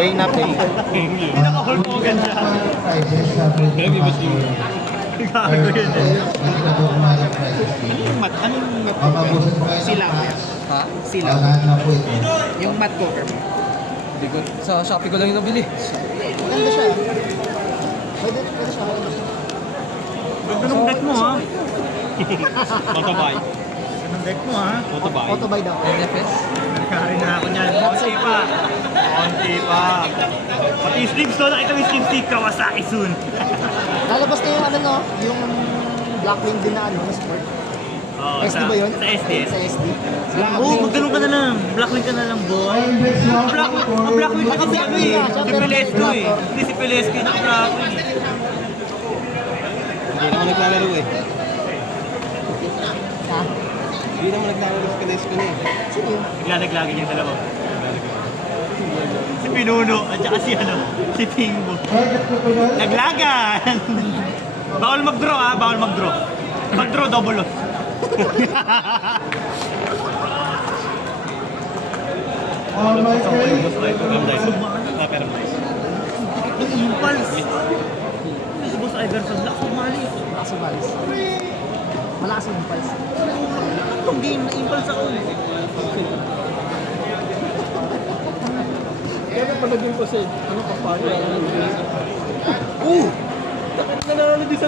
Paying na paying. Pinaka-hold mo ganda. Heavy ba siya? Gago yun eh. Anong mat? Silaw. Ha? Silaw. Yung mat cooker mo. Hindi ko, sa Shopee ko lang yung nabili. Maganda siya. Pwede siya. Ganda ng deck mo ha. Motorbike. Ganda ng deck mo ha. Motorbike. Autobuy daw. NFS? Nagkakarin na ako niyan. Konti pa. Konti pa. Pati yung sleeves ko. Nakita mo yung sleeves ni Kawasaki soon. Lalabas na yung ano no, yung Blackwing din na ano, na sport. Oh, SD ba yun? Sa SD. Sa SD. Oo, magtanong ka na lang. Blackwing ka na lang, boy. Blackwing ka kasi ano eh. Si Pelesco eh. Hindi si Pelesco yung naka-Blackwing eh. Hindi naman naglalaro eh. Ha? Hindi naman naglalaro sa Pelesco na eh. Sino yun? Naglalaglagan yung dalawa. Si Pinuno at saka si ano, si Pingbo. Naglagan! Bawal mag-draw ah, bawal mag-draw. Mag-draw, double loss. Pero Impulse. Si Boss Iverson, lakas umali. Malakas yung balis. Malakas yung impulse. Itong game na impulse ako eh. Kaya pala naging ko sa ano ka pa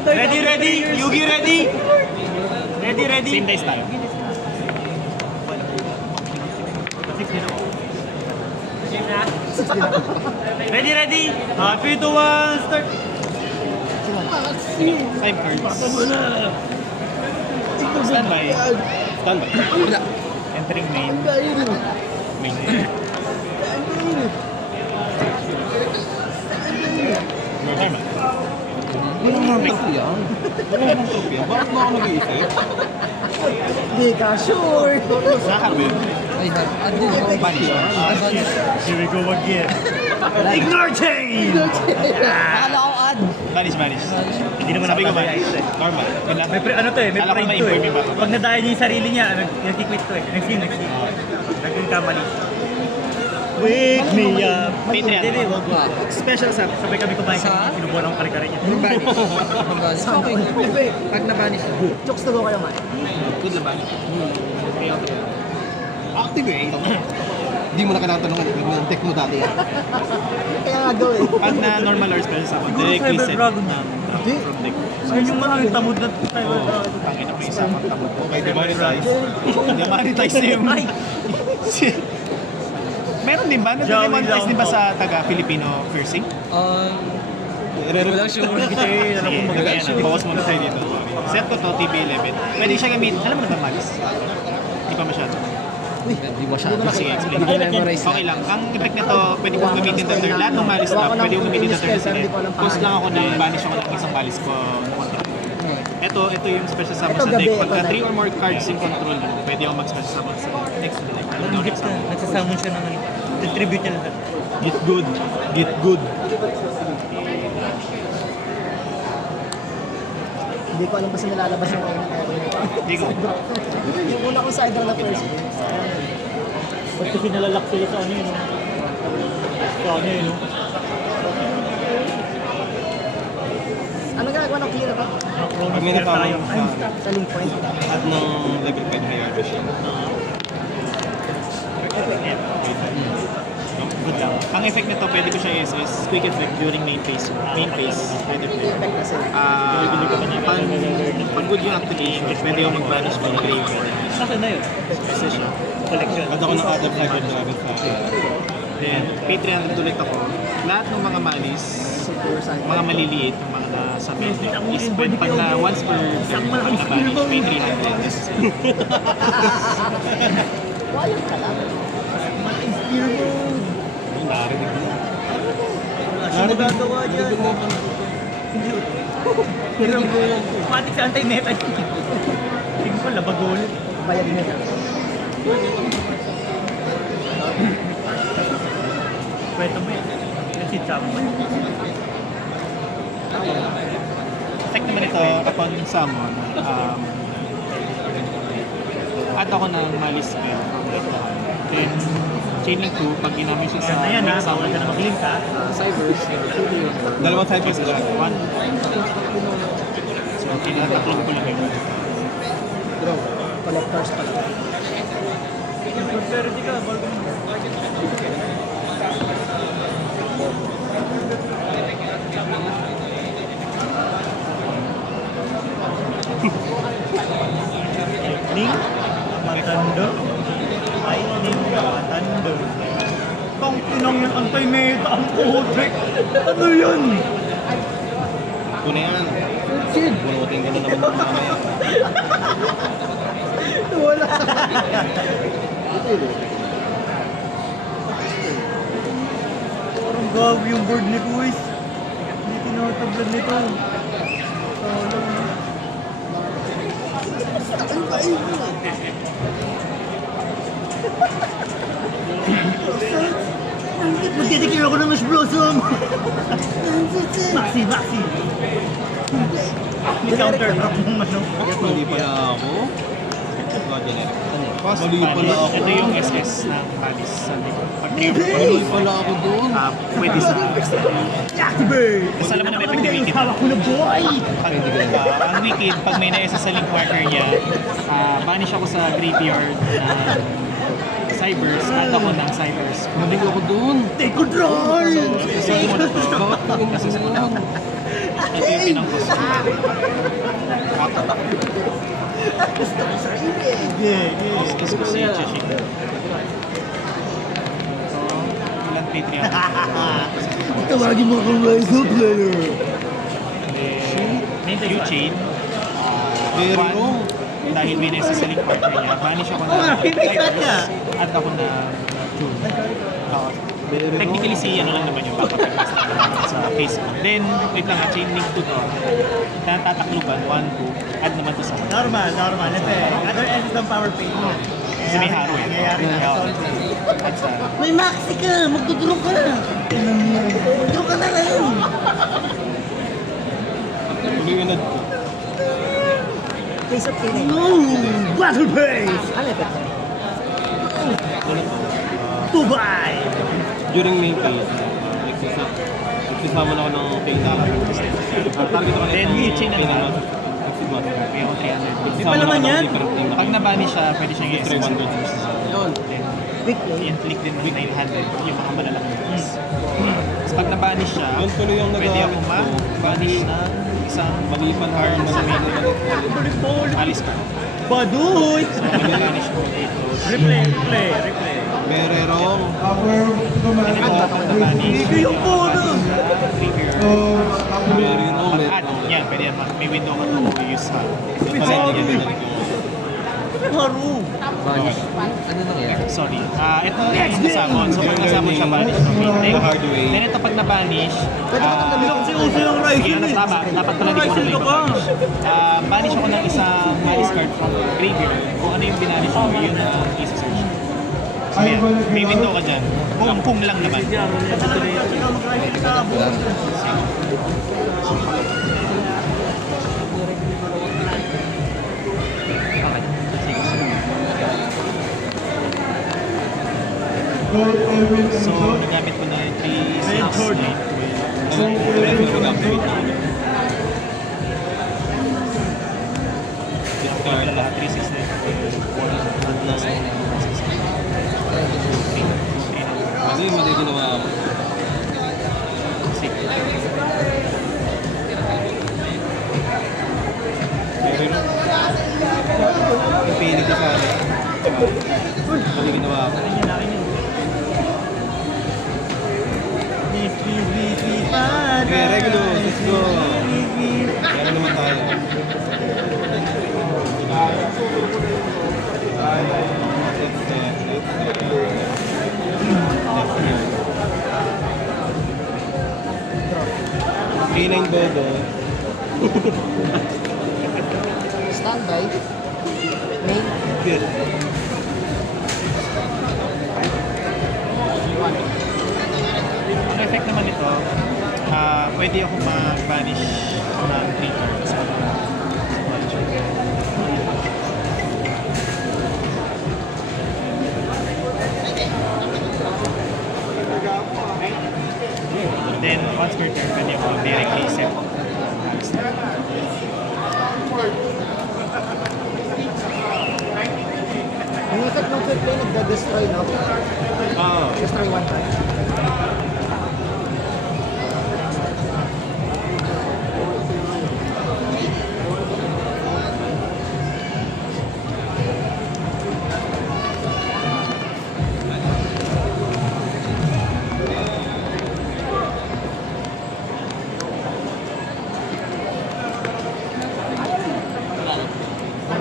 Ready, ready? Yugi, ready? Ready, ready? Same dice tayo. Ready, ready? 3, 2, 1, start! 5 cards. Standby. Standby. Wala. Entering main. Main. Retirement. Wala nang trophy yan. Wala nang trophy yan. Bakit mo ako nag-iisip? Hindi ka sure. Nakakarbin. Ay, add din yung Spanish. Here we go again. Ignore chain! Akala ko ad. Spanish. Hindi naman Sabi ko ba? napapayayos eh. Normal. Wala. Ano to eh, may Alam ko pride na to eh. inform yung bata. Pag nadaya niya yung sarili niya, nag-quit to eh. Nag-sim. Naging kamali. Wake me up! Patreon. Hindi, wag Wag. Special sa sabay kami kumain Sa? kanina, sinubuhan akong kare-kare niya. Nabanish. Okay. Pag nabanish na. Chokes to go kayo man. Good naman. Activate. Hindi mo na kailangan tanungan. Ang tech mo dati. Kaya nga go eh. Pag na normal or special sa Siguro directly Cyber set Dragon na. from deck. Ayun yung mga tamod na tayo. Tangin na may isa pang tabot ko. Kay demonetize. Demonetize na yung... Meron din ba? Nag-demonetize din ba sa taga-Filipino cursing? Walang sure. Sige, ano kung Kaya magagamit. na, bawas muna tayo dito. Set ko to, TB11. Pwede siya gamit. Alam mo na ba, Malis? Hindi pa masyado. Hindi mo siya. Sige, explain. Hindi ko memorize Okay lang. Ang effect nito, pwede kong gamitin the turn. Lahat ng Malis na, pwede kong gamitin the turn. Sige, post lang ako na banish ako ng isang Malis ko. Ito yung special summon Ito sa deck. gabi, Pagka ito 3 or more cards in control mo, pwede ako mag-special summon sa next deck. Malungkit na. Nagsasamon siya ng tribute niya lahat. Get good. Get good. Hindi ko alam kasi nalalabas yung kayo ng Hindi ko. Yung una kong side na first. Ba't kasi nalalak sila sa ano yun? No? Sa ano yun? No? Ano ginagawa ng clear ba? Pag may natawag Sa link point. at ng level 5 na yard siya. Good lang. Ang effect nito, pwede ko siya is quick effect during main phase. Main phase, pwede play. Effect kasi. Pag good yung activation, pwede yung mag-banish from grave. Nasaan na yun? Kasi siya. Collection. Ganda ko ng other flag Dragon Flag. Then, Patreon ulit ako. Lahat ng mga malis, Super side. mga maliliit, yung mga nasa mende, is pwede pag na once per turn, pag na-banish, may 300. Wala ka lang. Narinig mo. Ano gagawa niya? Matik sa anti-meta niya. Tingin ko, labagol. Bayad nila. Pwede mo yun. Kasi chamo. Effect naman ito, upon summon, add ako ng malis spell from deck to hand. Then, Chain Link 2, pag ginamit siya sa Ayan na, mix bawal ka na mag-link ha. Cybers. dalawang cycles sila. One. So, tinataklog ko lang yun. Draw. Collectors pala. Prosperity ka, ball ka na. Lightning, matando. Lightning, matando. Tong inang yung anti-meta ang putik. Ano yun? Una yan. Bunutin ko na naman mamaya. Wala. Parang gago yung board ni Kuis. Hindi tinatablan nito. Magtitikil ako ng Ash Blossom! Maxi, Maxi! May counter drop mong manok. Mali pala ako. Mali Mali pala ako. Ito yung SS ng Palace. Mali pala ako doon. Pwede sa Activate! Basta naman na may Pwede yung hawak ko na boy! Ang wicked, pag may na-SS sa link marker niya, banish ako sa graveyard ng Cybers at ako ng Cybers. Mali ako doon. Take control! So, mo na to. Kasi sa ito yung pinangkos ko. Gusto ko si Cheshik. So, ilan Patreon? Tawagin mo akong Rise of Player. U-chain. One, dahil may nasa sa link partner niya, banish ako na Cybers at ako na June. Technically si ano lang naman yung backup sa Facebook. Then, wait lang chain link to to. Tatakluban, 1, 2, add naman to sa Normal. Ito other end ng power pay. Kasi may haro eh. Nangyayari na. Add sa... May maxi ka! Magdudurog ka! Magdudurog ka na ngayon! Tuloy ko. Face of killing. Battle Pace! Ano ito? Tubay! During main phase, nagsasama na ako ng pain na target ako Then, i-chain na lang. May ako 300. Di pa naman yan. Pag nabani siya, pwede siyang i-SS. Yun. Quick play. I-click din ng 900 yung mga malalaking ones. Tapos pag nabani siya, pwede ako ma-banish ng isang card sa main. Alis ka. Baduy! So, mag-banish ko dito. Replay. Mererong. And ito, pag nabanish, Hindi yung photo. Mererong. Mag-add. Yan, pwede yan. May window ka to use ha. Haru! Banish. Ano nangyari? Sorry. Ito yung nasabon. So, pag nasabon siya, banish ng main. Then ito, pag na-banish, Kasi uso yung sige, Ryzen eh. tama. Dapat pala di ko na banish. Banish ako ng isang banish card from graveyard. Kung ano yung binanish mo, yun ang isa-search. So, yan. May window ka dyan. Kung lang naman. So, nagamit ko na yung 3, 6, 9, 12. Discard lahat 3, 6, 9, 12. Ano yung mali ginawa ako? Yung pinig ko sa akin. Mali ginawa ako. Okay, regular. Let's go. Yan naman tayo. K9 Bobo. Standby. Main. Good. Ang effect naman nito, pwede ako mag-banish ng 3 cards. Then, once per turn, pwede ako directly set. Yung effect ng flip play, nagda-destroy, no? Oo. Destroy one time.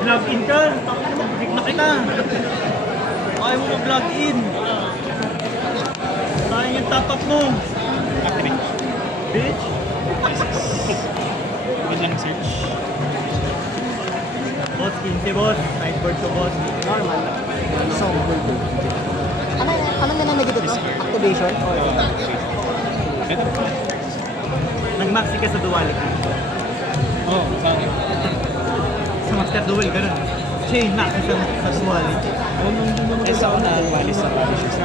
Vlog in ka! Mag-break na kita! Ayaw mo mag-vlog in! Sayang yung top up mo! Activate. Bitch! Wait lang search. Boss, 15 boss. Sideboard to boss. Normal. So, ano na nag-ito to? Activation? Or Ito. Nag-maxi ka sa duality. Oo, bakit? Sa master duel, ganun. Chain, maxi sa duality. Yes, ako na walis sa Vanishes.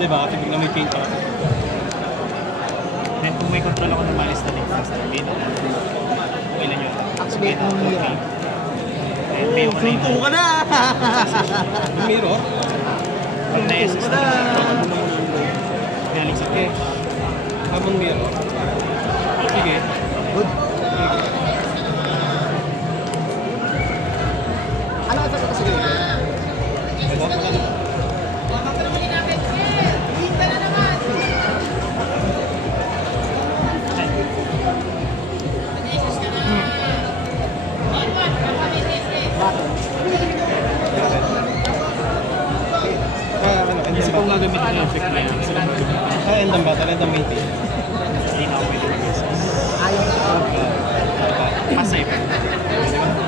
Diba? Kasi bigla may paint ako. Then kung may control ako ng walis na link, basta hindi na. Okay lang yun. activate ng mirror. Then pay ako na yun. Sunto ka na! Mirror? Pag na-SS na yun. Galing sa cash. Habang mirror? Sige. Good. Ano effect ito sa game? Ito? Button. Kasi kung gagamitin yung effect na yan, sila magagamitin. End ang battle, end ang main page. Hindi na ako pwede mag-access. Ayaw ito. Pasay pa.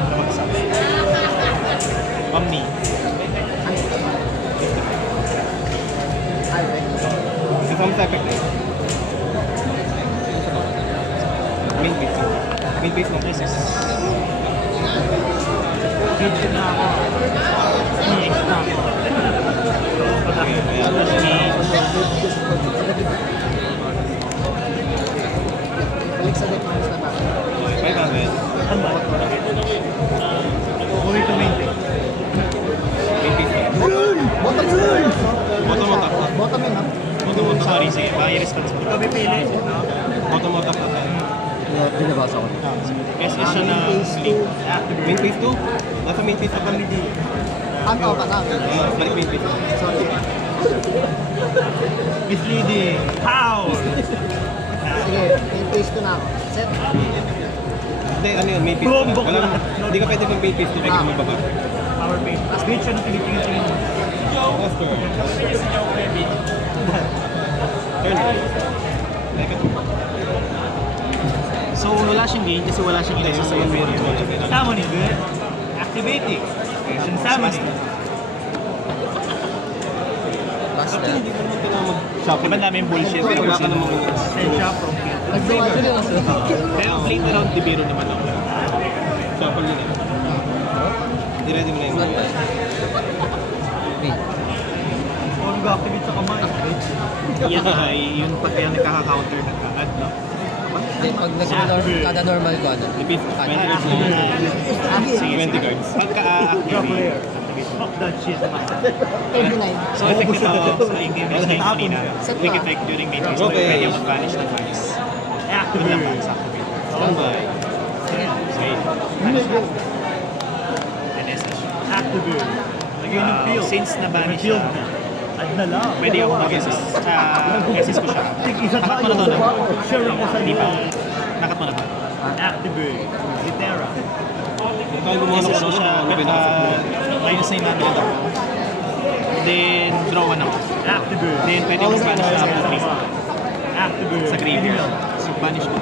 Lumagsak. Omni. Alright. Ito ang effect na yun. Main page. Main page ng cases. Bitch na ako. EX na ako. Balik sa deck minus na button. 500. Ano? Uwi to maintain. Main page na. Bottom yun! Bottom o top? Bottom yun, ha? Bottom o top? Sorry, sige. Baka i-response ko. Ikaw pipili, no? Bottom o top na tayo. Binabasa ko. SS siya na link. Main page 2? Nasa main page na pang Ano pa na? balik main page. Sorry. Misleading. How? Sige, main page ko na ako. Set. Hindi, ano yun, main page Boom, na. boom. Wala naman. Hindi ka pwede pang main page 2 pwede mababa. Power page. Bitch, ano tinitingin-tingin mo? Master. Turn. Like it. So, wala siyang gain kasi wala siyang ilagay sa video. Summoning, good. Activating. Action summoning. Actually, hindi mo naman kailangan mag-shuffle. Diba namin bullshit? Wala ka namang... Send shop from here. Nagsawa ko din ako. Kaya plate around the biro naman ako. Shuffle yun eh. Dire-dire mo na yun. Kung mag-activate sa kamay. Yan ay yun pati ang nakaka-counter na kaad, no? Hindi, pag kada normal ko, ano? Repeat. 20 cards na. Sige, 20 cards. Drop Pagka-activate. player. Fuck that shit, man. 89. So, effective ako sa in-game range na kanina. Quick effect during main phase. Okay. Pwede ako mag-vanish ng vanish. Yun lang Activate. ba sa activate. Standby. Sige. Vanish na. And SS. Activate. Lagyan ng field. Since na-vanish Field siya, na. Add na lang. pwede ako mag-SS. SS ko siya. Isa Nakat mo na to, no? Sure ako sa Hindi pa. lipa. Nakat mo na ba? Activate. Litera. SS ko siya. Minus 900 ako. Then, draw 1 ako. Activate. Then, pwede ako mag-vanish na ako Activate. sa graveyard. So, vanish ko.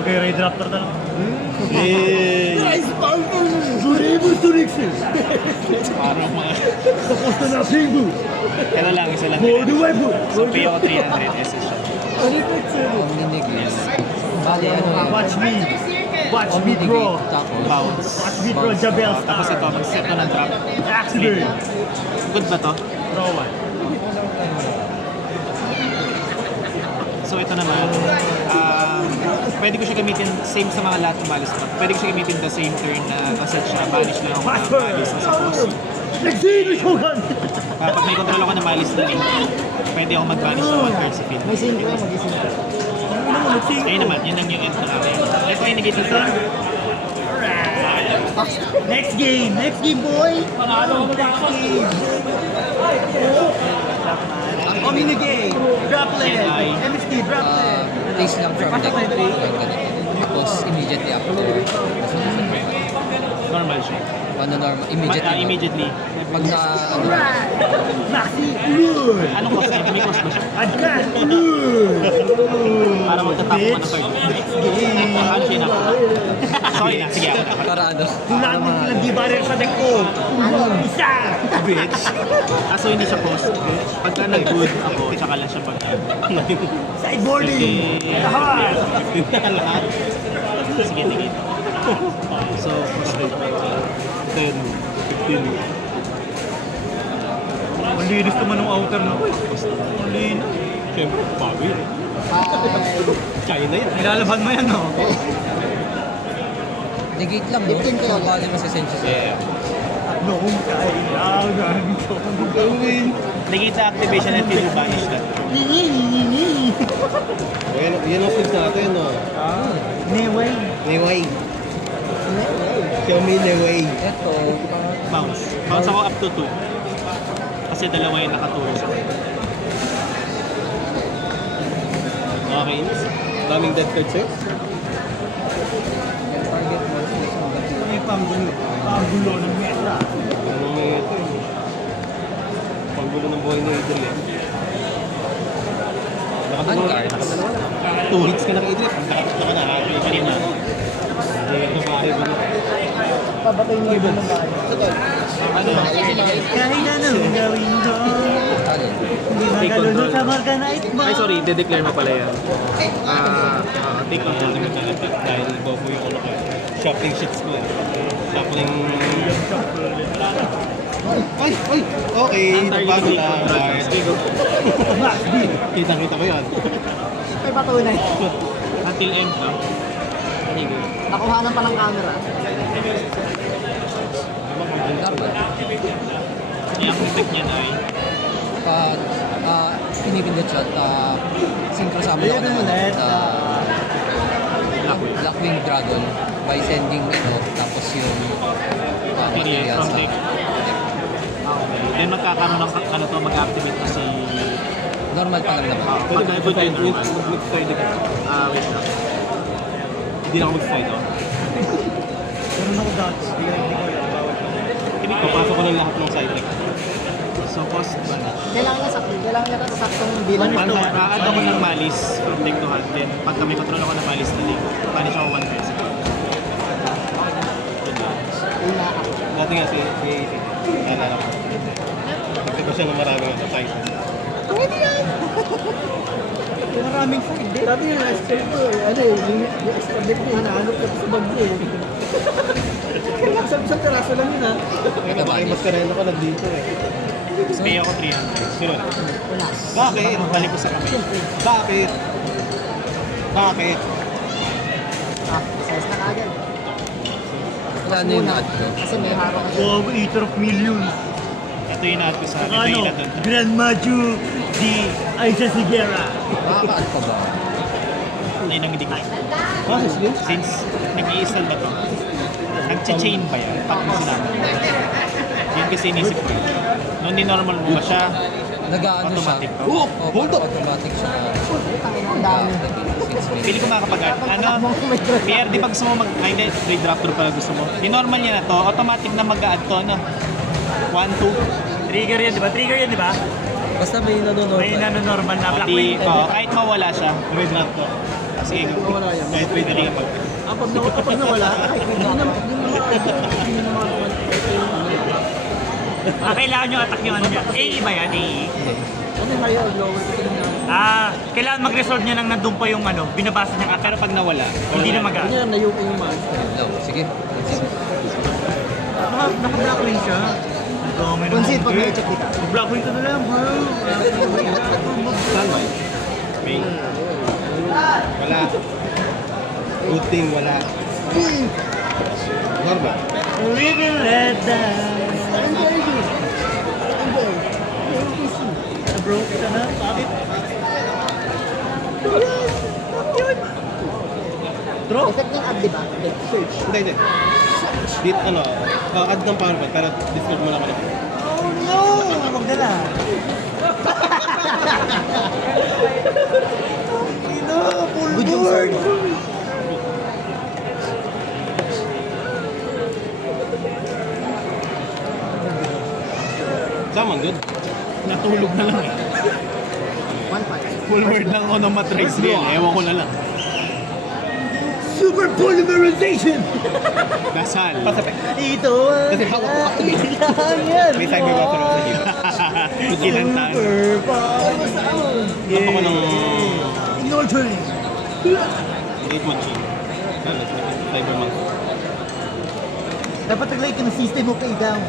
Okay, Raid Raptor na lang. Parang mga... Basta na Pingu! Kaya lang, isa lang. So, pay ako 300 SS siya. Omninig. Bali, ano yun? Watch me! Watch me Omninig. draw! Tapos, Bounce. Watch me draw Jabel Tapos ito, mag-set ko ng trap. Activate! Good ba to? Draw one. So ito naman, pwede ko siya gamitin same sa mga lahat ng Malice pa. Pwede ko siya gamitin the same turn na reset siya. Banish lang ako ng Malice sa boss. Pag may control ako ng Malice na link, pwede ako mag-banish ng one card sa field. May sync ko, mag-isip ko. Ayun naman, yun lang yung end ng akin. Ito ay negative sa Next game boy! Panalo mo next game! Omni game! Droplet! Ay. MST, droplet! Place lang from deck. Tapos immediately after. normal siya. Ano normal? Immediately. Immediately. Pag na, ano, Maxi, good! Anong cost niya? May cost ba siya? Advance, Para magtatapos ka ng card. Ano siya na? Sorry na, sige ako na. para ano? Tulaan mo nilang di barrel sa deck ko! Isa! Bitch. So hindi siya cost. Pagka nag-good ako, tsaka lang siya pag Sideboarding! Lahat! lahat. Sige, sige. So, 10, 15. Ang linis naman ng outer na. Ang linis. Siyempre, bago yun. China yan. Nilalaban mo yan, no? Negate lang, no? 15 So, bali mo sa Senses. Yeah. Noong kailangan ko gawin. Negate sa activation at pinubanish na. Yan ang food natin, no? Anyway. Neway. Xiaomi Neway. Ito, Bounce. Bounce ako up to 2. Kasi dalawa yung nakaturo sa akin. Okay. Daming dead cards, eh? target mo is May panggulo. Panggulo ng meta. Ano nga ito, eh? Panggulo ng buhay ni Idol, eh. Uncards. 2 hits ka naka-idrip. Nakatapos ka na, ha? Kanina. Hindi, bahay mo na. Pabatay mo yung ng bahay. Ano? Kahit anong gawin ko. Alin? Hindi magalulot sa Morganite mo. Ay, sorry. De-declare mo pala yan. Take control ng mentality dahil bobo yung ano ko. Shopping shits ko, eh. Shopping... Ay! Ay! Okay, nabago lang. Kita-kita ko yan. May patunay. Until end, no? Nakuhanan pa ng camera. Dapat. Yung effect niya na ay Pag pinipindot siya, synchro summon ako naman Blackwing Dragon by sending ito, tapos yung period materials from deck. Then magkakaroon ng ano to, mag-activate na si... normal pa lang naman. Pag na-good tayo normal. Mag-fight ka. Wait lang. Hindi na ako mag-fight, oh. Meron ako dots. Hindi ko yan. Bawal ko. Papasok ko ng lahat ng side deck. So, cost ba na? Kailangan niya sakto. Kailangan niya saktong bilang. Add ako ng Malice from deck to hand. Then, pag may control ako ng Malice na link, Malice ako 1 peso. Una ako. Dati nga si naalala ko. Nagtagpo siya ng maraming side. Pwede yan! Maraming food. Sabi yung last year ko, ano eh, yung extra deck niya, hinahanap ko sa bag niya eh. Kaya sa teraso lang yun ah. Ito ba? Mas karena ko nandito, eh. Pay ako 300. Sino? Wala. Bakit? Balik ko sa kamay. Bakit? Bakit? Ah, size na kagad. Wala na yung add ko. Kasi may haro kasi. Wow, eater of millions. Ito yung na-add ko sa akin. Ano? Ito yung na-add doon. Grand Maju di Aiza Sigera. Makaka-add pa ba? Yun ang hindi ko. Honestly? Since nag-i-install na to, nag-chain ba yan? Pag mo sinabi. Yun kasi inisip ko. Nung di-normal mo ba siya, Nag-ano siya? automatic to. Oh, hold up! automatic siya. Tangin ang dami. Pili ko makakapag-add. Ano? PR, di ba gusto mo hindi, trade drop through pala gusto mo. Di-normal niya na to, automatic na mag-add to, ano? 1, 2. Trigger yan, di ba? Trigger yan, di ba? Basta may nanonood. May nano-normal na black Di, wing. kahit mawala siya, Trade drop to. sige, Wala yan. kahit pwede rin kapag. Kapag nawala, kahit hindi naman Kailangan nyo attack yung ano niya. AE ba yan? AE? ano yung higher or lower ko tingnan. Kailangan mag-resolve niya nang nandun pa yung ano, binabasa niya. Pero pag nawala, Hindi na mag-add. Ano yung nayo ko yung monster. Sige. Naka-black wing siya. Conceal pag may check kita. Black wing ka na lang, bro. Standby. May. Wala. Good thing wala. Normal. We will let down. Bro, kita na. Bakit? Draw? Effect ng ad, di ba? Like, search. Hindi. Dito ano, add ng PowerPoint pero Discord mo lang ako. Oh no! Magdala. Good yung sir. Sama, good. Natulog na lang eh. 1-5. Full word lang ako ng matrice niya. Ewan ko na lang. Super polymerization! Dasal. Pasapit. Ito ang Kasi hawak ko actually. kailangan May time ko sa dito. Kinantaan. Tapos ko ng In your turn. 8 months yun. Cyber month. Dapat naglagay ka ng system of pay down.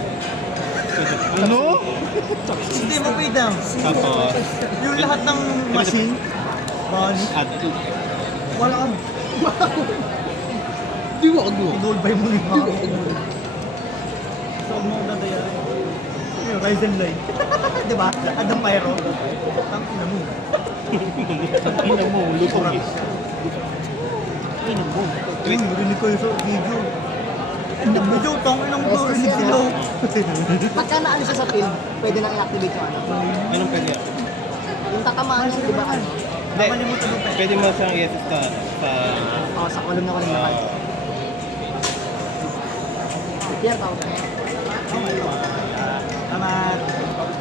Ano? System of pay down. Tapos, Yung lahat ng machine, money, add. wala kang Di mo ako duwa. inolbay mo yung mga saan mo dadaya? Yung Ryzen line. Diba? Adang pyro. Ang ina mo. Ina mo, lutong eh. Uy, rinig ko yung video. Video, tangin ng bro, rinig sila. Pagka naano siya sa field, pwede nang i-activate yung ano. Anong pwede yan? Yung tatamaan niya, di ba ano? Hindi. Nakalimutan mo tayo. Pwede mo siyang i-assist sa Sa column na column naman. Yan, tawag ka. Tama.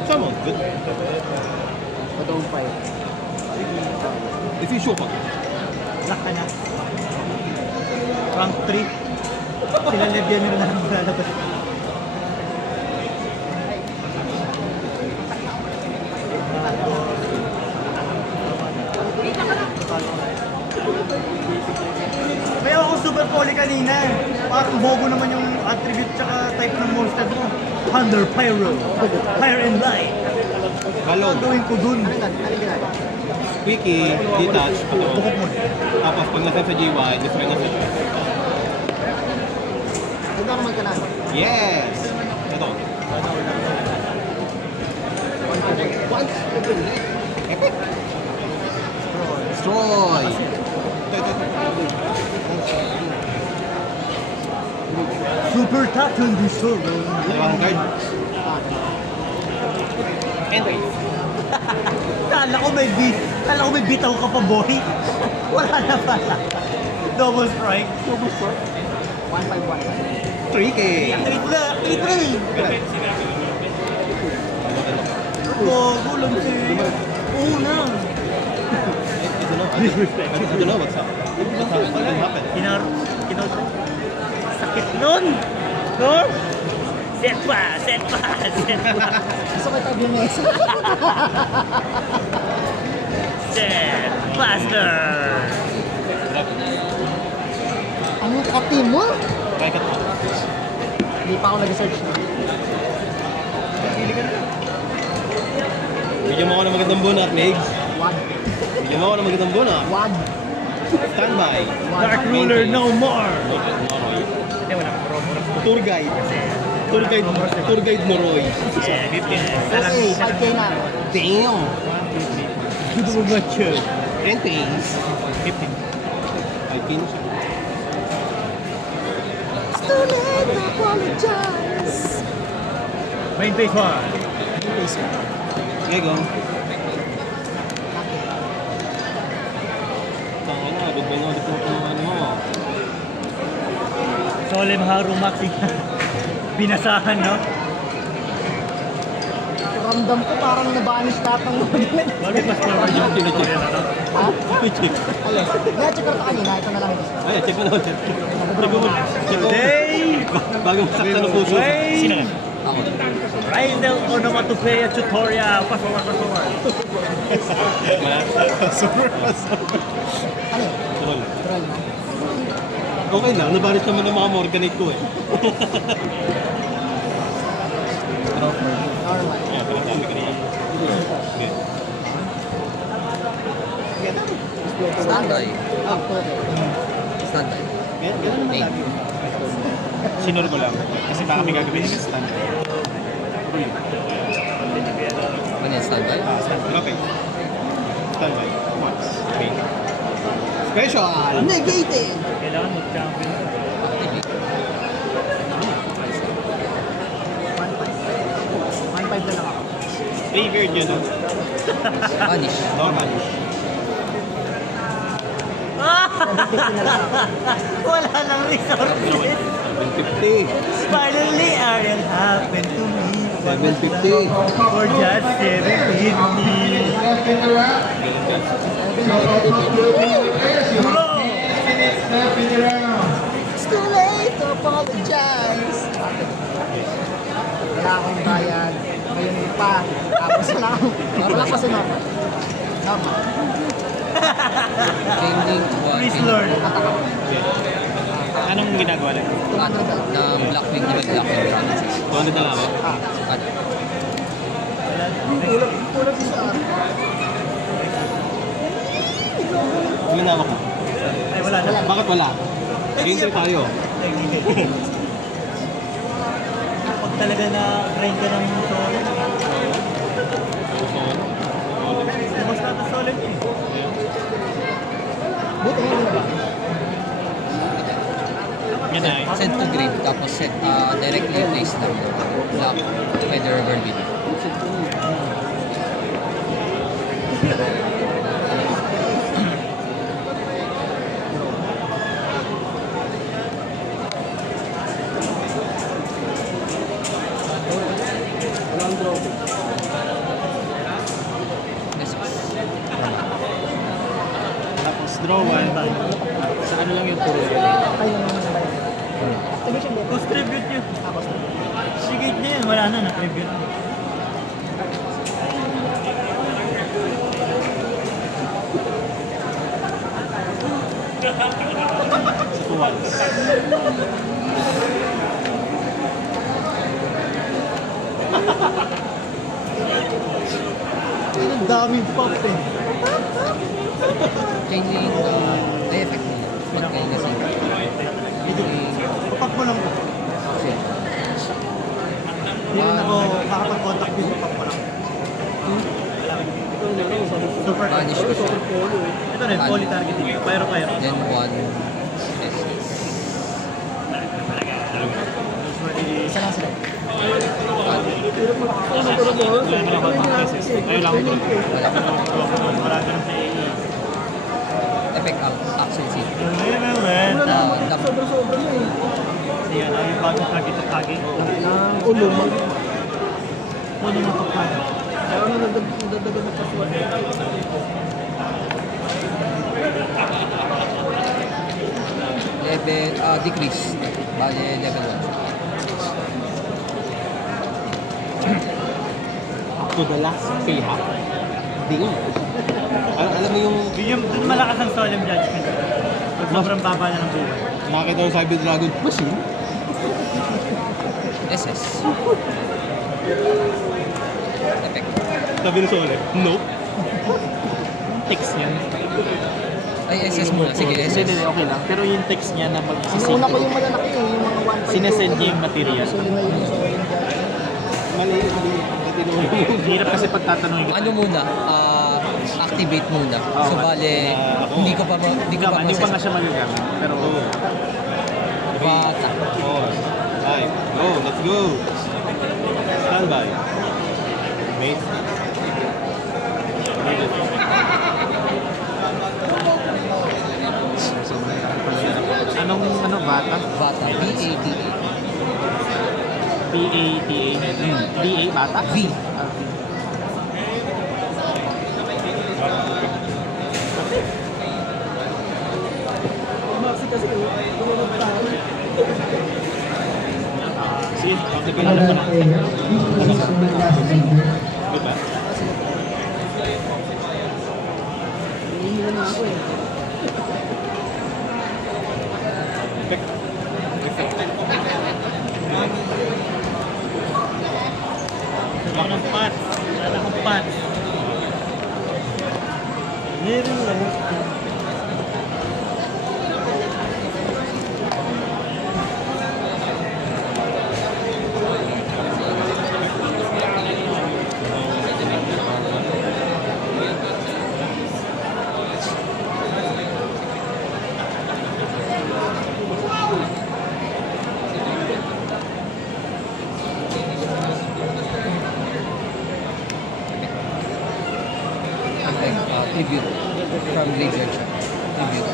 Sama, good. Patawag pa yun. If you show pa. Lock ka na. Rank 3. Sila Levian yun na lalabas. May ako super poly kanina. Parang bobo naman yung attribute tsaka type ng monster mo. Thunder, Pyro, Fire and Light. Balog. Ano gawin ko dun? Ano yan? Ano ginagawa? Quickie, detach, patawag. Bukot mo. Tapos pag nasa sa GY, destroy na siya. Ito naman ka na. Yes! Ito. Once. Epic. Destroy. Super Tattoo Disoro. Dalawang card. Entry. Kala ko may bitaw ka pa, boy. Wala na pala. Double strike. 1-5-1. 3K. Activate na, activate na. Bobo lang si... Una. I don't know what's up. What happened? Kinor... Sakit nun. No? Set pa. Gusto ko ito yung mesa. Set. Faster. Anong kapi mo? Try ka to. Hindi pa ako nag-search na. Bigyan mo ako ng magandang bunot, Migs. Wag. Bigyan mo ako ng magandang bunot. Wag. Standby. Dark Ruler no more. Tour guide. Tour guide Noroy. Okay, 5K na ako. Damn. Gusto mo ba siya? Entries. 15. 5K na siya. Still need to apologize. Main phase 1. Okay, go. Tanga na, good ba na ulit mo ano mo? Solemn Haru Maxi. Binasahan, no? Ramdam ko parang nabanish lahat ng mga gamit. Bakit mas forward yung Chinecheck. Ha? Check. Alin? Na-check ko ito kanina. Ito na lang. Ay, check mo na ulit. Check mo. Today, Bago masaktan ng puso. Sino ka? Ako. Rydell Onomatopoeia Tutorial. Fast forward. Ano yun? Troll. Troll na. Okay lang, nabaris naman ng mga Morganite ko eh. Normal. Kaya pala sabi ko naman. Okay. Standby. Ah, okay. Standby. Ganun naman Eight. lagi. Sinur ko lang. Kasi baka may gagawin yung stand. Ano yan, standby? Stand. Okay. Standby. Once. Wait. Special! Negated! Kailangan mag-champion. Activate. 1.5 na lang ako. Triggered yun, no? Vanish. Normal. Wala nang resources. 750. Finally, Ariel happened to me. 750. For just 750. It's too late to apologize. Wala akong bayad. Ngayon pa. Tapos na lang. Wala kasi normal. Normal. Changing Please, Lord. Anong ginagawa lang? Ano? Na Blackwing, di ba Blackwing Dragons? 200 na lang ako. Ano? Kulang sa Ilan na ako? Ay, wala na. Bakit wala? Game 3 tayo. Pag talaga na grind ka ng solo, lumos na ito solo niya eh. Buti ngayon na ba? Yan ay. Send to grade, tapos set directly place ng Black Feather Vermin. Walang draw. Yes, Tapos draw one. Sa ano lang yung puro. Kayo naman na ba? Activation din. Cost tribute yun. Tapos na. Sigit niya yun, wala na, na-tribute. Once. Ang daming pop eh. changing the effect nila. Pag kayo kasi. Papak mo lang po. Shit. Hindi rin ako makapag-contact din papak mo lang. Super Vanish ko siya. Ito rin, poly targeting. Pyro. Then one. Yes. Isa lang sila. Ayun lang draw. Wala ka ng PAE. Effect out. Action seed. Sobra-sobra na eh. Kasi yan, ay bagong target at target. Ulo mo. Puno mo pagkano. Kaya ano nadagdagan ng paswad. Level, decrease. Bale, level 1. Up to the last pay hack. Hindi. Alam mo yung Yung dun malakas ang solemn judgment. Pag sobrang baba na ng buhay. nakita ko Cyber Dragon machine? SS. Effect. Sabi ni Sole, nope. Text niyan. Ay, SS muna. Sige, SS. Hindi, okay lang. Pero yung text niya na Una ko magsisync. yung malalaki eh, yung mga 1.5. Sinesend niya yung material. So lima yung sobrang dyan. Mali. Tinulong yung Hirap kasi pagtatanungin ka. Ano muna? Activate muna. So, bale, hindi ko pa Hindi pa nga ma-assess. siya magagamit. Pero Bata. 4, 5, go, let's go. Standby. Wait. anong bata? Bata. B-A-T-A. B-A-T-A. D-A bata? V. Maxi kasi tumunod tayo. Sige, pagkakilan ko na. Diba? Hinihinga na ako eh. Wala akong pat. Wala akong pat. Meron lang. effect, tribute from Graveyard siya. Tribute.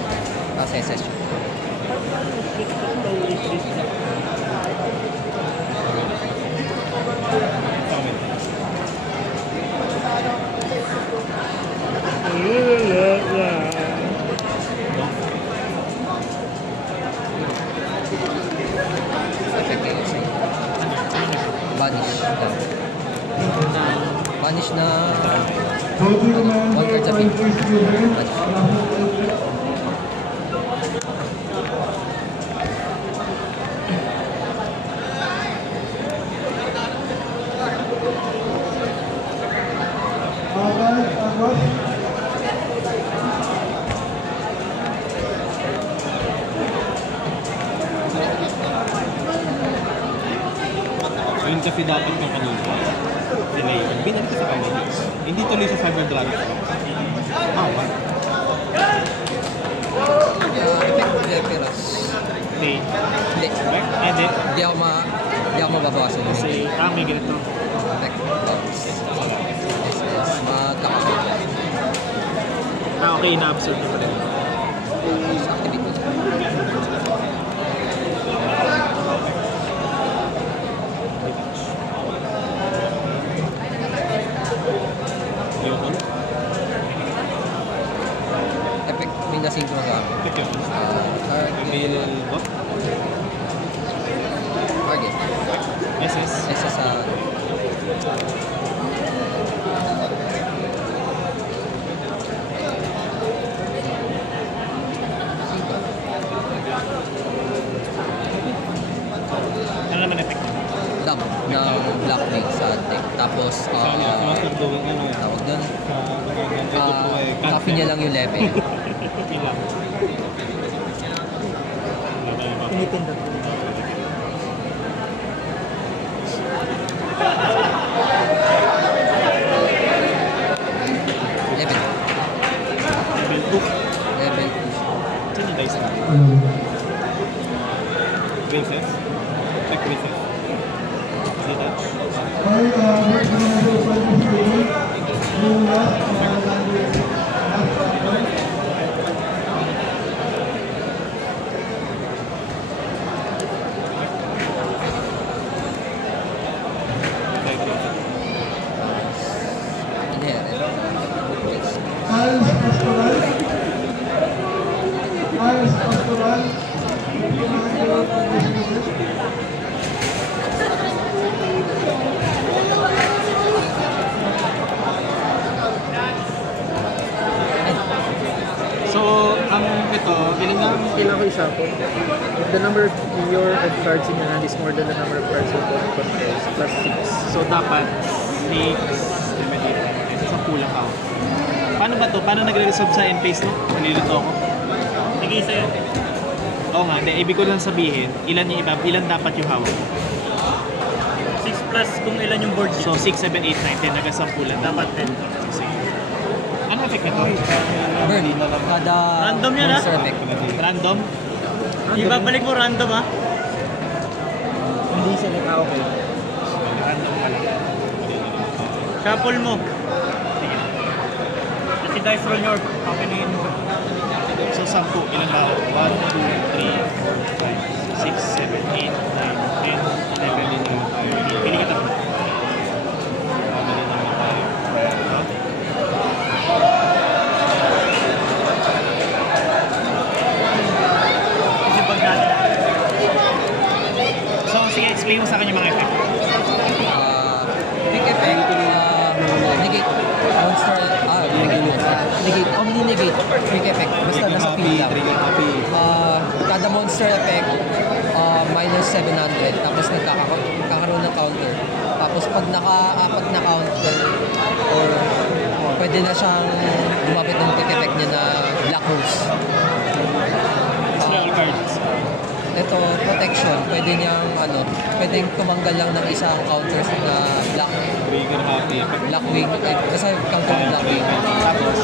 Sa SS siya. Effect kayo sa Vanish. Vanish na one card sa pin. Vanish. Ayun kasi dapat ng kanina. Delay. Binalik sa kanina. Hindi tuloy sa Cyber Dragon. What? Effect Leperas. Hindi. Hindi. Hindi. Hindi ako mababawasan. Kasi may ganito. Effect Bounce. SS. Magkakapit. Okay, ina-absorb na pala. Activate ko. Ayoko. Effect, may nasynchro ka. Ito yun. Target. Bill Bot. Target. SS. SS sa... Ano naman effect? Dump ng Black Wing sa deck. Tapos, Saan niya? Master doing ano yan? tawag doon, Ito po eh. copy niya lang yung level. Ilang. Pinipindot. Level. Level 2. Level Saan yung dice na? Princess? Check princess. See that? Check princess. Inherent. Yes. So, ang ito, ilan na? Kailangan ko i-shuffle. If the number of your of cards in your hand is more than the number of cards your opponent controls, plus 6. So, dapat 6, 7, 8, isang kulang ako. Paano ba to? Paano nagre-resolve sa end-phase no? Nalilito ako. Sige, sa'yo. Oo nga, ibig ko lang sabihin, ilan dapat yung hawak. 6 plus kung ilan yung board So, 6, 7, 8, 9, 10, hanggang 10 lang. dapat 10. Sige. Ano effect na to? Burn. Kada Random yan, monster ah. effect. Random? Ibabalik mo random, ha? Hindi siya okay. Random pala. Shuffle mo. Kasi dice roll your papinayin mo. So, 10, ilan ba? 1, 2, 3, 4, 5, 6, 7, 8, 9, 10, 11, pili kita. Pamili naman tayo. No? Kasi pag natin. So, sige, explain mo sa akin yung mga effect. Quick effect, negate, monster, negate, omni-negate, quick effect, basta nasa field lang. Trigger copy. Kada monster effect, minus 700, tapos nagkakaroon ng counter. Tapos pag naka-apat na counter, or pwede na siyang lumapit ng quick effect niya na Black Rose. Spell cards. Ito, protection, pwede niyang, pwedeng tumanggal lang ng isang counter na Trigger copy. Black Wing, kasi counter ng Black Wing. Tapos,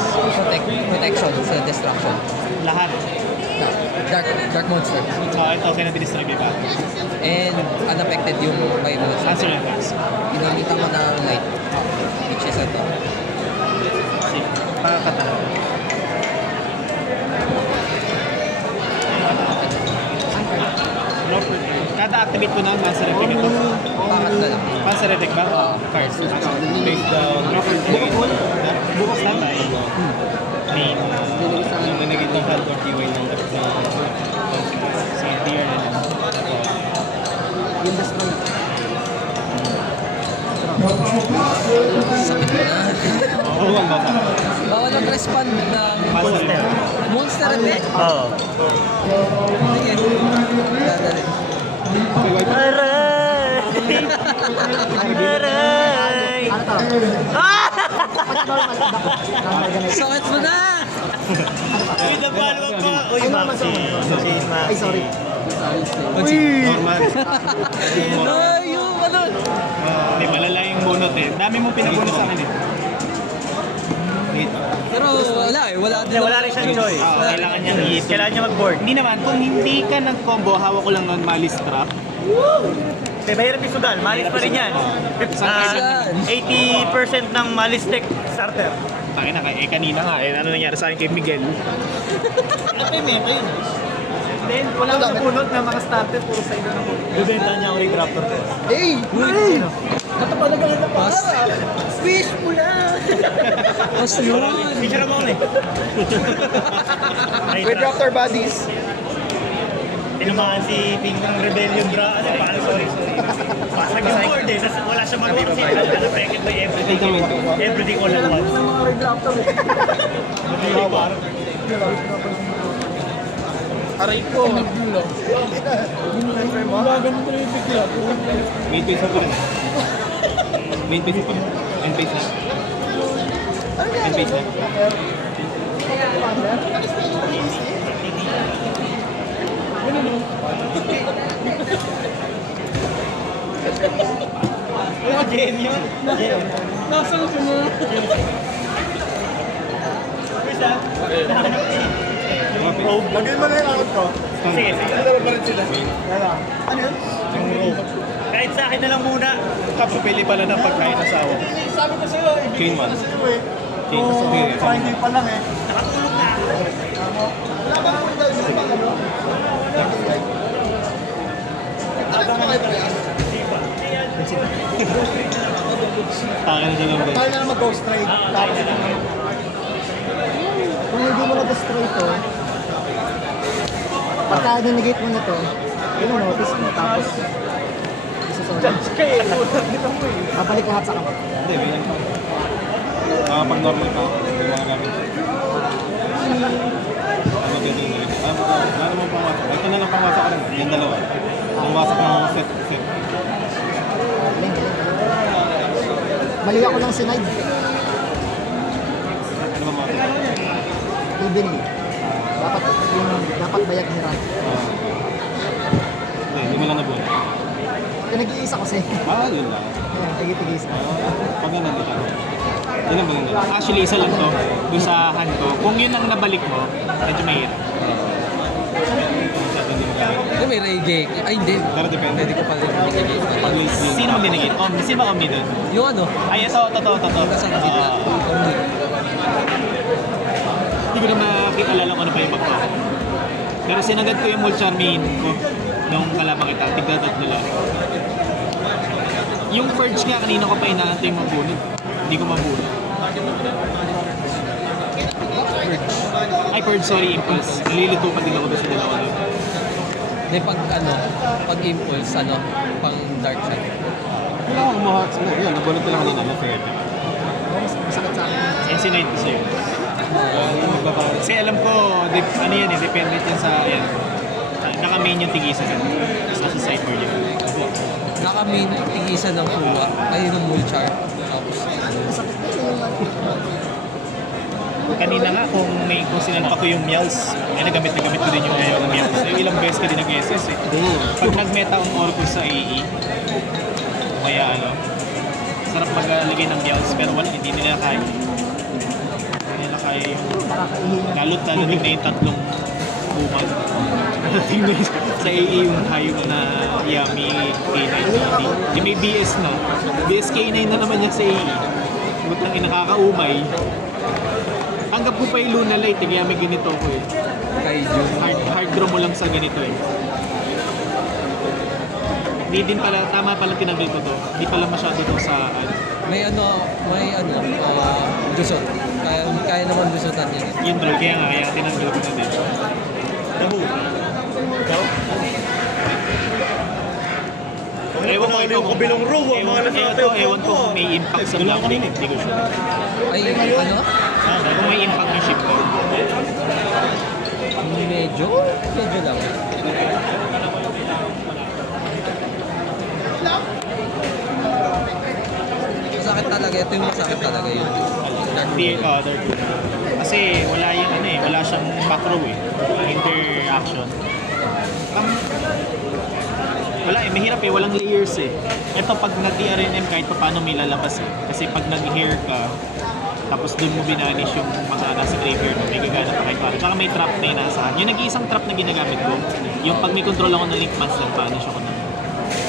protection sa destruction. Lahat. Dark monster. So, ito, kaya na-distribute ba? And unaffected yung by monster. Answer yung facts. Pinamita mo ng light, which is ito. kata. Kada activate ko na Master Effect ito. Bakit na lang? Master Effect ba? Cards. Face down. Bukas na tayo. Main. Nanagit ng hardcore keyway ng sa tier na lang. Yung best friend. Sakit na. Oo, ang bata. Bawal mag-respond ng Monster. monster effect. Oo. Sige. Dadali. Aray! Aray! Ano to? What's normal? Normal ganun. Sakit mo na! Uy, nabalo ko. Uy, Ay, normal Maxi. to. Ay, sorry. Normal. Ay, yung ano? Hindi, malala yung bunot eh. Dami mong pinabunot sa akin eh. Pero wala eh. Wala din. Wala rin siyang choice. Oo, kailangan niyang i-hit. Kailangan niya mag-board. Hindi naman, kung hindi ka nag-combo, hawak ko lang nun Malice Trap. Kaya mahirap yung sugal. Malis pa rin yan. Saan? 80% ng Malis deck starter. Takin na, kanina nga eh. Ano nangyari sa akin kay Miguel? Then, wala ko sa punot na mga starter. Puro sa ino na po. Bibenta niya ako yung Raptor ko. Hey! Hey! Natapalaga na pa. Pas. Fish mo na! Pas yun. Picture mo eh. With Raptor bodies. Tinamaan si Ping ng Rebellion Bra. Ano, paano? Sorry. Pasag yung board eh. Wala siya magawa kasi affected by everything. Everything all at once. Ng mga Red Raptor eh. Aray ko! Main face na pa rin. Main face pa rin. End face na. End face na. Oh, genyo. Nasaan ko na? Lagyan mo na yung account ko. Sige, sige. Dalawa pa rin sila. Ano yun? Kahit sa akin na lang muna. Kapapili pala ng pagkain asawa. Sabi ko sa'yo eh. Chain one. Oo, Friday pa lang eh. Nakatulog na. Wala ba naman daw yung pang ano? Takin na dyan lang Tayo na lang mag-ghost trade. Tapos kung hindi mo na-ghost trade to, pagka dinigate mo na to, notice mo, tapos isusunod. Babalik lahat sa kamay. Hindi, may yan pa. Pag normal pa, may mga gamit. Ano dito yung galit? Wala naman pangwasak. Ito na lang pangwasak ka rin. Yung dalawa. Pangwasak ng set. Galing. Mali ako ng sinide. Ano ba mga set? Even eh. Dapat bayag ni Ran. Hindi mo lang nabuo. Nag-iisa kasi. Yun lang. Ayan, tigis-tigis. Pag nga nandito. Yun lang ba yun? Actually, isa lang to. Doon sa hand ko. Kung yun ang nabalik mo, medyo mahirap. Hindi mo gamit. Kung may reggae. Ay, hindi. Pero depende. Hindi ko pala reggae. Sino mo dinigit? Sino ba Omni doon? Yung ano? Ay, ito. Nasa gitna. Hindi ko na makikilala kung ano pa yung bagpa. Pero sinagad ko yung Mulcharmin ko nung kalabang kita. Tigda-tatlo lang. Yung Purge nga, kanina ko pa inaantay mabunod. Hindi ko mabunod. Ay, Purge, sorry, Impulse. Nalilito pa din ako doon sa dalawa doon. May pag impulse, pang dark side. Wala akong kumuha. Yun, nabunod ko lang kanina. Na-fair. Masakit sa akin. Insinite ko sa'yo. Kasi alam ko, ano yan eh, dependent yan sa, yan. Naka-main yung tigisan yan. Sa sideboard yan. Naka-main tigisan ng kuha. Ay, ng mulchar. Tapos, Kanina nga, kung sinalpa ko yung Meows, nagamit ko din yung Meows. Ilang beses ka din nag-SS eh. Pag nag-meta on Orcus sa AE, kaya sarap maglagay ng Meows, pero wala, hindi nila kaya. Hindi nila kaya yung, lalo't nalating na yung tatlong bumag. Nalating na sa AE yung hayop na Yami K9. Di may BS na. BS K9 na naman yan sa AE. Butang nakakaumay. Tanggap ko pa yung Luna Light, kaya may ganito ko eh. Kaiju. Hard draw mo lang sa ganito eh. Hindi din pala, tama pala tinanggal ko to. Hindi pala masyado to sa May lusot. Kaya naman lusotan yan. yung draw, kaya tinanggal ko na din. Dabu. Ikaw? Ewan ko ito. Kabilong row, ang mga nasa Ewan ko kung may impact sa black link. Hindi ko sure. Ay, ano? Kung may impact yung ship ko. Medyo lang. Masakit talaga. Ito yung masakit talaga yun. Dark Luna. Kasi wala yung wala siyang macro eh. Interaction. Wala eh, mahirap eh, walang layers eh. Ito pag nag-DRNM kahit pa paano may lalabas eh. Kasi pag nag-hair ka, tapos dun mo binanish yung mga nasa graveyard mo, may gagana pa kahit paano. Tsaka may trap na inaasahan. Yung nag-iisang trap na ginagamit ko, yung pag may control ako ng link master, banish ako ng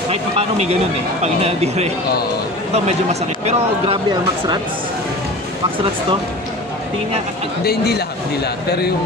kahit pa paano may ganun eh, pag na-dire. Oo. Ito medyo masakit. Pero grabe ang Max Rats. Max Rats to. Tingin nga, Hindi lahat. Pero yung